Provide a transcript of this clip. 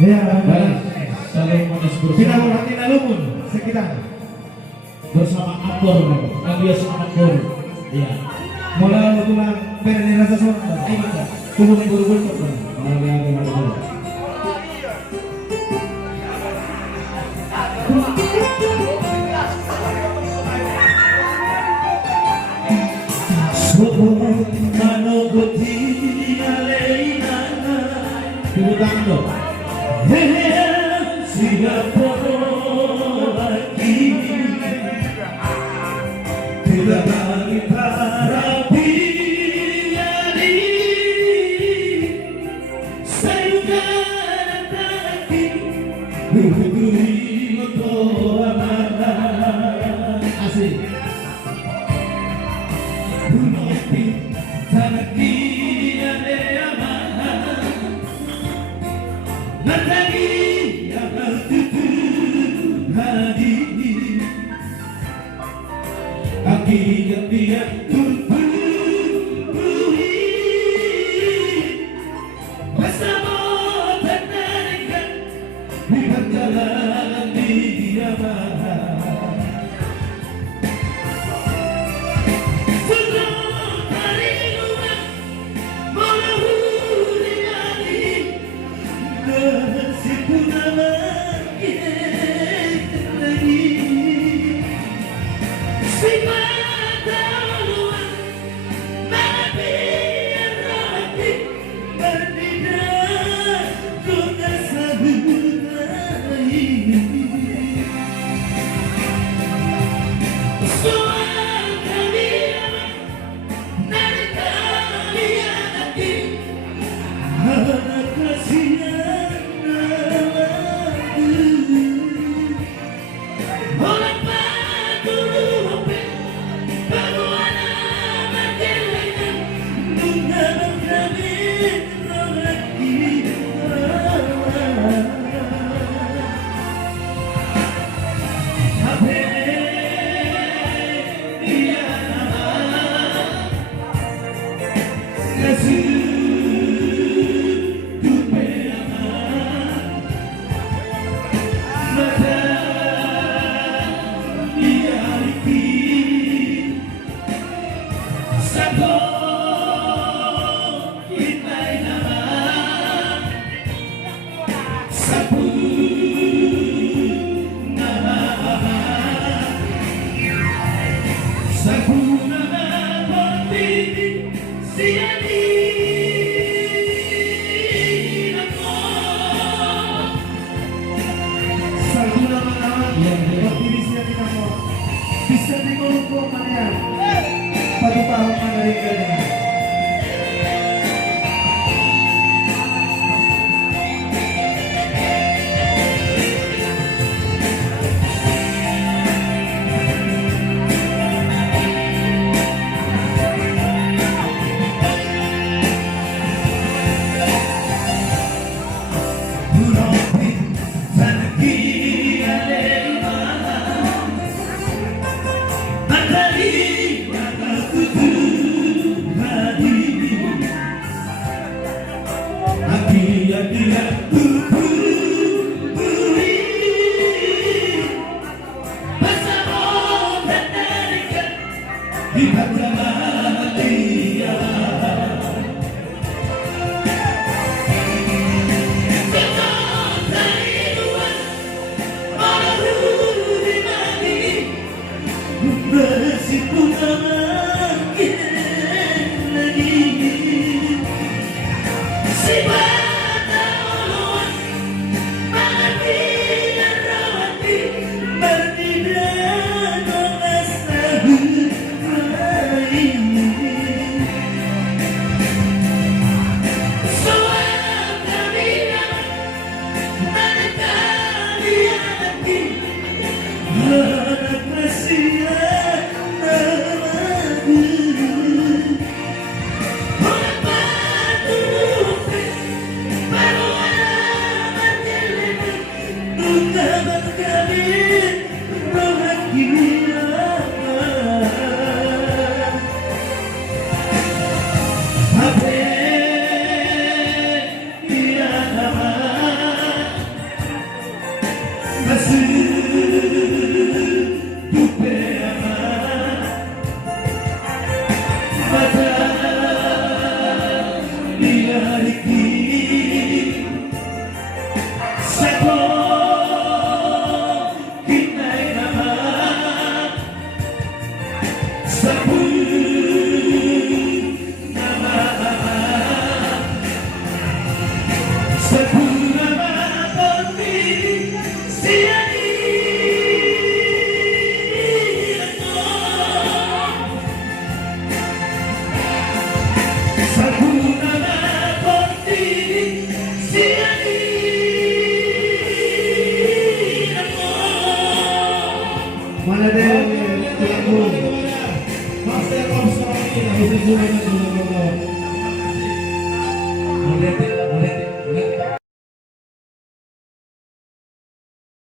Ya, Baik, saling mengekspresi Pinalumun sekitar bersama aktor alias aktor. Iya. mulai tulang perni rasa suara. Ayo kita tunggu buru-buru kok. Tepuk tangan dong. Siapa lagi tidak lagi para piani saya lagi berduri untuk amanah Asik. Bunopi tanaki ane amanah Natagi yang tutup hati Akhirnya dia terpenuhi bersama tenangkan di perjalanan dia Sebelum hari luar melahuli lagi nasib lagi lagi bisa dikelumpukan ya pada tahun Amerika. Mana din, Master of Strongin, Jose Julian